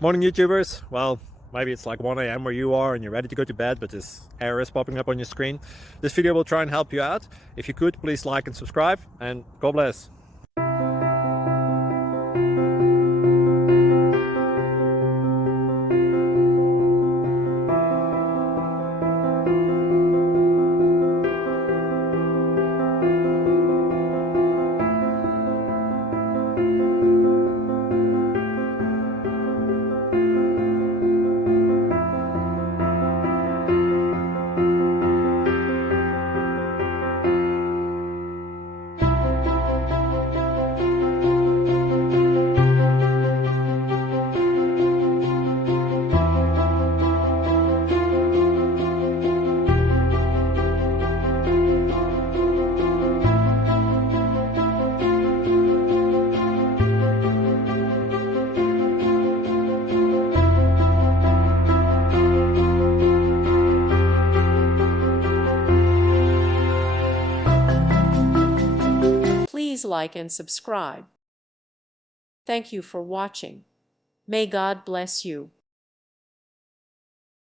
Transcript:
Morning, YouTubers. Well, maybe it's like 1 a.m. where you are and you're ready to go to bed, but this error is popping up on your screen. This video will try and help you out. If you could, please like and subscribe, and God bless. Please like and subscribe. Thank you for watching. May God bless you.